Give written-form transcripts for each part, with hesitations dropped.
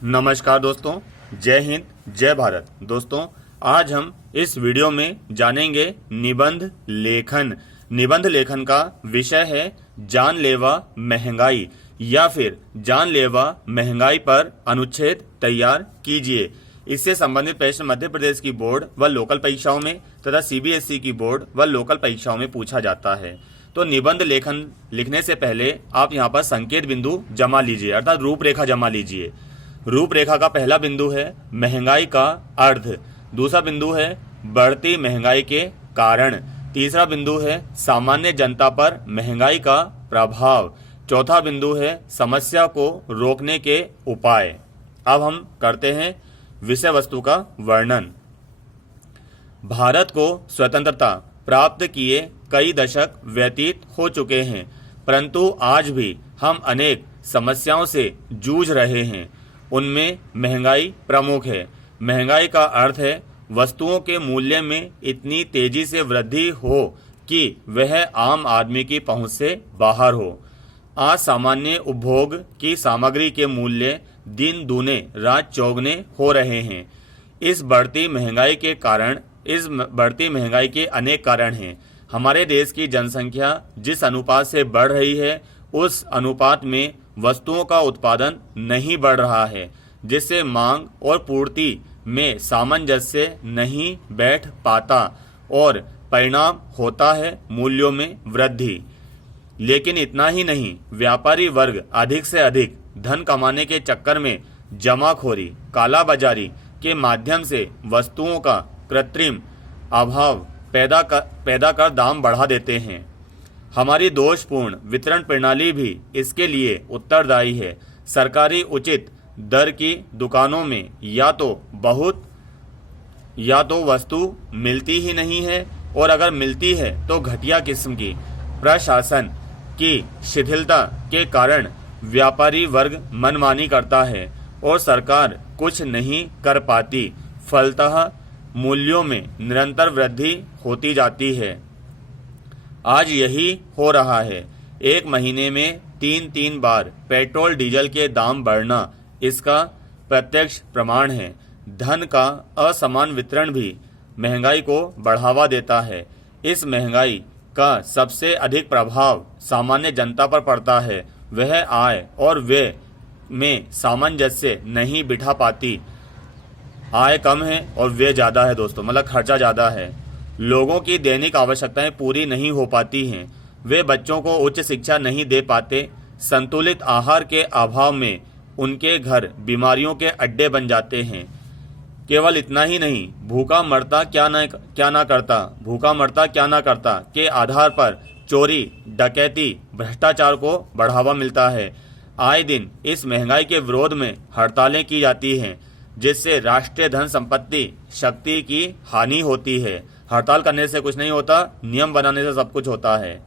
नमस्कार दोस्तों, जय हिंद, जय भारत। दोस्तों, आज हम इस वीडियो में जानेंगे निबंध लेखन। निबंध लेखन का विषय है जानलेवा महंगाई या फिर जानलेवा महंगाई पर अनुच्छेद तैयार कीजिए। इससे संबंधित प्रश्न मध्य प्रदेश की बोर्ड व लोकल परीक्षाओं में तथा सीबीएसई की बोर्ड व लोकल परीक्षाओं में पूछा जाता है। तो निबंध लेखन लिखने से पहले आप यहाँ पर संकेत बिंदु जमा लीजिए, अर्थात रूपरेखा जमा लीजिए। रूपरेखा का पहला बिंदु है महंगाई का अर्थ, दूसरा बिंदु है बढ़ती महंगाई के कारण, तीसरा बिंदु है सामान्य जनता पर महंगाई का प्रभाव, चौथा बिंदु है समस्या को रोकने के उपाय। अब हम करते हैं विषय वस्तु का वर्णन। भारत को स्वतंत्रता प्राप्त किए कई दशक व्यतीत हो चुके हैं, परंतु आज भी हम अनेक समस्याओं से जूझ रहे हैं। उनमें महंगाई प्रमुख है। महंगाई का अर्थ है वस्तुओं के मूल्य में इतनी तेजी से वृद्धि हो कि वह आम आदमी की पहुंच से बाहर हो। आज सामान्य उपभोग की सामग्री के मूल्य दिन दूने रात चौगुने हो रहे हैं। इस बढ़ती महंगाई के अनेक कारण हैं। हमारे देश की जनसंख्या जिस अनुपात से बढ़ रही है, उस अनुपात में वस्तुओं का उत्पादन नहीं बढ़ रहा है, जिससे मांग और पूर्ति में सामंजस्य नहीं बैठ पाता और परिणाम होता है मूल्यों में वृद्धि। लेकिन इतना ही नहीं, व्यापारी वर्ग अधिक से अधिक धन कमाने के चक्कर में जमाखोरी, कालाबाजारी के माध्यम से वस्तुओं का कृत्रिम अभाव पैदा कर दाम बढ़ा देते हैं। हमारी दोषपूर्ण वितरण प्रणाली भी इसके लिए उत्तरदायी है। सरकारी उचित दर की दुकानों में या तो वस्तु मिलती ही नहीं है, और अगर मिलती है तो घटिया किस्म की। प्रशासन की शिथिलता के कारण व्यापारी वर्ग मनमानी करता है और सरकार कुछ नहीं कर पाती। फलतः मूल्यों में निरंतर वृद्धि होती जाती है। आज यही हो रहा है। एक महीने में 3 बार पेट्रोल डीजल के दाम बढ़ना इसका प्रत्यक्ष प्रमाण है। धन का असमान वितरण भी महंगाई को बढ़ावा देता है। इस महंगाई का सबसे अधिक प्रभाव सामान्य जनता पर पड़ता है। वह आय और व्यय में सामंजस्य नहीं बिठा पाती। आय कम है और व्यय ज़्यादा है दोस्तों, मतलब खर्चा ज़्यादा है। लोगों की दैनिक आवश्यकताएं पूरी नहीं हो पाती हैं। वे बच्चों को उच्च शिक्षा नहीं दे पाते। संतुलित आहार के अभाव में उनके घर बीमारियों के अड्डे बन जाते हैं। केवल इतना ही नहीं, भूखा मरता क्या ना करता के आधार पर चोरी, डकैती, भ्रष्टाचार को बढ़ावा मिलता है। आए दिन इस महंगाई के विरोध में हड़तालें की जाती हैं, जिससे राष्ट्रीय धन संपत्ति शक्ति की हानि होती है। हड़ताल करने से कुछ नहीं होता, नियम बनाने से सब कुछ होता है।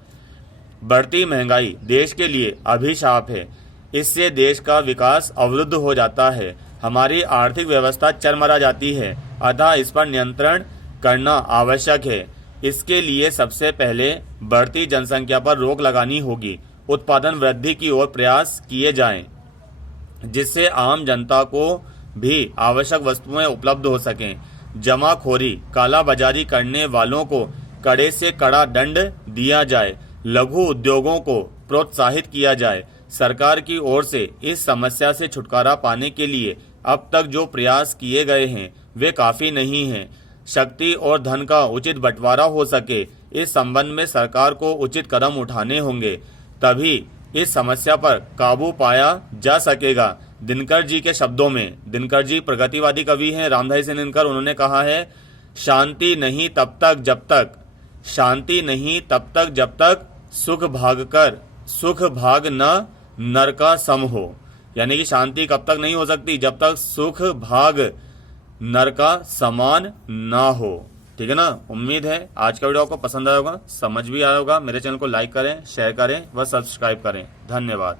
बढ़ती महंगाई देश के लिए अभिशाप है। इससे देश का विकास अवरुद्ध हो जाता है। हमारी आर्थिक व्यवस्था चरमरा जाती है, अतः इस पर नियंत्रण करना आवश्यक है। इसके लिए सबसे पहले बढ़ती जनसंख्या पर रोक लगानी होगी। उत्पादन वृद्धि की ओर प्रयास किए जाएं, जिससे आम जनता को भी आवश्यक वस्तुएं उपलब्ध हो सकें। जमाखोरी, कालाबाजारी करने वालों को कड़े से कड़ा दंड दिया जाए। लघु उद्योगों को प्रोत्साहित किया जाए। सरकार की ओर से इस समस्या से छुटकारा पाने के लिए अब तक जो प्रयास किए गए हैं वे काफी नहीं हैं। शक्ति और धन का उचित बंटवारा हो सके, इस संबंध में सरकार को उचित कदम उठाने होंगे, तभी इस समस्या पर काबू पाया जा सकेगा। दिनकर जी के शब्दों में, दिनकर जी प्रगतिवादी कवि हैं, रामधारी सिंह दिनकर, उन्होंने कहा है, शांति नहीं तब तक जब तक सुख भाग न नर का सम हो। यानी कि शांति कब तक नहीं हो सकती, जब तक सुख भाग नर का समान ना हो। ठीक है ना। उम्मीद है आज का वीडियो आपको पसंद आया होगा, समझ भी आया होगा। मेरे चैनल को लाइक करें, शेयर करें व सब्सक्राइब करें। धन्यवाद।